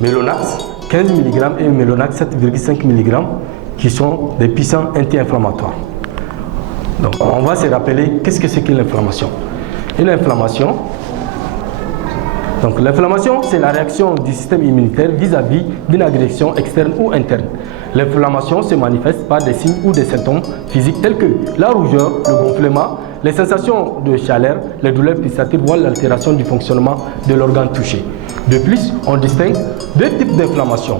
Melonax 15 mg et Melonax 7,5 mg qui sont des puissants anti-inflammatoires. Donc on va se rappeler qu'est-ce que c'est que l'inflammation. Une inflammation, donc l'inflammation c'est la réaction du système immunitaire vis-à-vis d'une agression externe ou interne. L'inflammation se manifeste par des signes ou des symptômes physiques tels que la rougeur, le gonflement, les sensations de chaleur, les douleurs pulsatives, voire l'altération du fonctionnement de l'organe touché. De plus, on distingue deux types d'inflammation,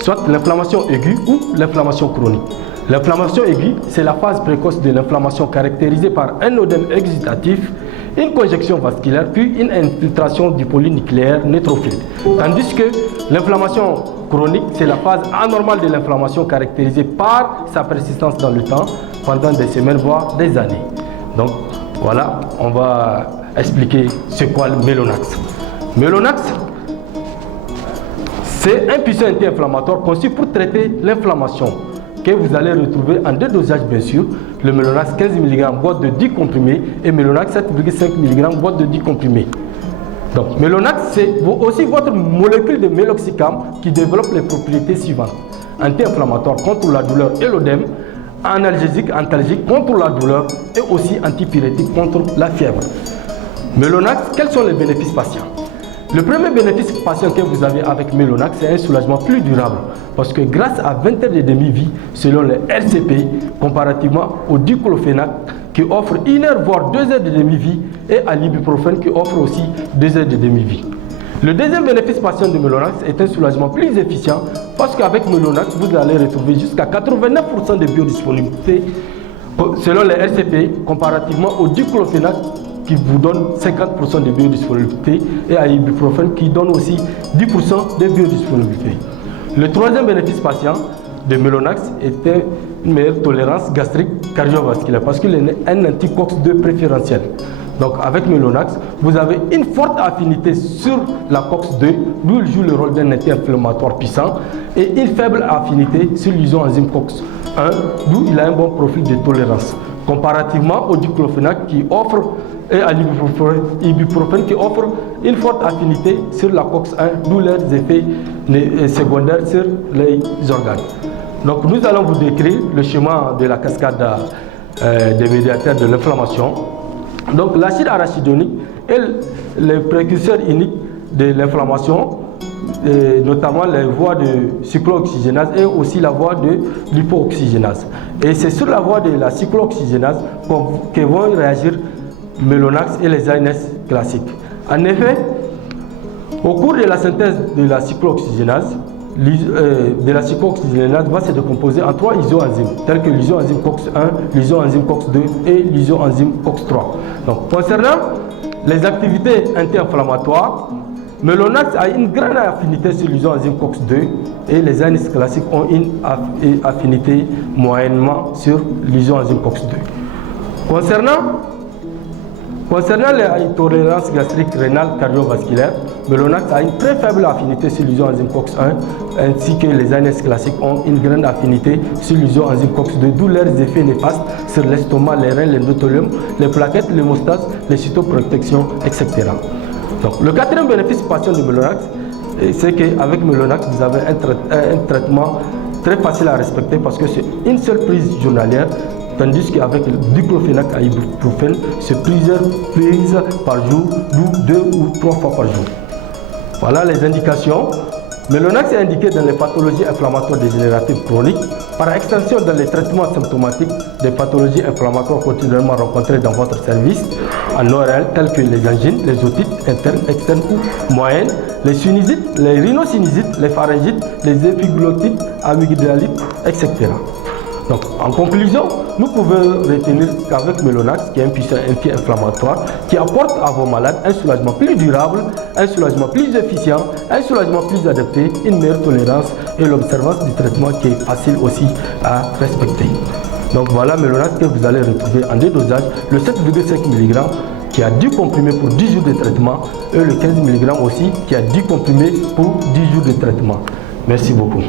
soit l'inflammation aiguë ou l'inflammation chronique. L'inflammation aiguë, c'est la phase précoce de l'inflammation caractérisée par un œdème exudatif, une congestion vasculaire, puis une infiltration du polynucléaire neutrophile. Tandis que l'inflammation chronique, c'est la phase anormale de l'inflammation caractérisée par sa persistance dans le temps, pendant des semaines, voire des années. Donc voilà, on va expliquer c'est quoi le Melonax. Melonax, c'est un puissant anti-inflammatoire conçu pour traiter l'inflammation que vous allez retrouver en deux dosages bien sûr. Le Melonax 15 mg boîte de 10 comprimés et Melonax 7,5 mg boîte de 10 comprimés. Donc Melonax c'est aussi votre molécule de méloxicam qui développe les propriétés suivantes. Anti-inflammatoire contre la douleur et l'œdème, analgésique, antalgique contre la douleur et aussi antipyrétique contre la fièvre. Melonax, quels sont les bénéfices patients? Le premier bénéfice patient que vous avez avec Melonax, c'est un soulagement plus durable parce que grâce à 20 heures de demi-vie selon les RCP, comparativement au diclofénac qui offre 1 heure voire 2 heures de demi-vie et à l'ibuprofène qui offre aussi 2 heures de demi-vie. Le deuxième bénéfice patient de Melonax est un soulagement plus efficient parce qu'avec Melonax, vous allez retrouver jusqu'à 89% de biodisponibilité selon les RCP comparativement au diclofénac qui vous donne 50% de biodisponibilité et à l'ibuprofène qui donne aussi 10% de biodisponibilité. Le troisième bénéfice patient de Melonax était une meilleure tolérance gastrique cardiovasculaire parce qu'il est un anti-COX-2 préférentiel. Donc avec Melonax, vous avez une forte affinité sur la COX-2, d'où il joue le rôle d'un anti-inflammatoire puissant, et une faible affinité sur l'isoenzyme COX-1, d'où il a un bon profil de tolérance. Comparativement au diclofénac qui offre et à l'ibuprofène qui offre une forte affinité sur la COX-1, d'où leurs effets secondaires sur les organes. Donc nous allons vous décrire le schéma de la cascade des médiateurs de l'inflammation. Donc l'acide arachidonique est le précurseur unique de l'inflammation, notamment les voies de cyclooxygénase et aussi la voie de l'hypooxygénase. Et c'est sur la voie de la cyclooxygénase que vont réagir Melonax et les ANS classiques. En effet, au cours de la synthèse de la cyclooxygénase, va se décomposer en 3 isoenzymes, tels que l'isoenzyme COX-1, l'isoenzyme COX-2 et l'isoenzyme COX-3. Donc, concernant les activités anti-inflammatoires, Melonax a une grande affinité sur l'isoenzyme COX-2 et les ANS classiques ont une affinité moyennement sur l'isoenzyme COX-2. Concernant l'intolérance gastrique rénale cardiovasculaire, Melonax a une très faible affinité sur l'isoenzyme COX-1 ainsi que les ANS classiques ont une grande affinité sur l'isoenzyme COX-2, d'où leurs effets néfastes sur l'estomac, les reins, l'endothélium, les plaquettes, l'hémostase, les cytoprotections, etc. Donc, le quatrième bénéfice patient de Melonax, c'est qu'avec Melonax, vous avez un traitement très facile à respecter parce que c'est une seule prise journalière. Tandis qu'avec le diclofénac à ibuprofène, c'est plusieurs prises par jour, d'où 2 ou 3 fois par jour. Voilà les indications. Melonax est indiqué dans les pathologies inflammatoires dégénératives chroniques, par extension dans les traitements symptomatiques des pathologies inflammatoires quotidiennement rencontrées dans votre service, en ORL, telles que les angines, les otites internes, externes ou moyennes, les sinusites, les rhinosinusites, les pharyngites, les épiglottites, amygdalites, etc. Donc, en conclusion, nous pouvons retenir qu'avec Melonax, qui est un puissant anti-inflammatoire, qui apporte à vos malades un soulagement plus durable, un soulagement plus efficient, un soulagement plus adapté, une meilleure tolérance et l'observance du traitement qui est facile aussi à respecter. Donc voilà Melonax que vous allez retrouver en 2 dosages, le 7,5 mg qui a 10 comprimés pour 10 jours de traitement et le 15 mg aussi qui a 10 comprimés pour 10 jours de traitement. Merci beaucoup.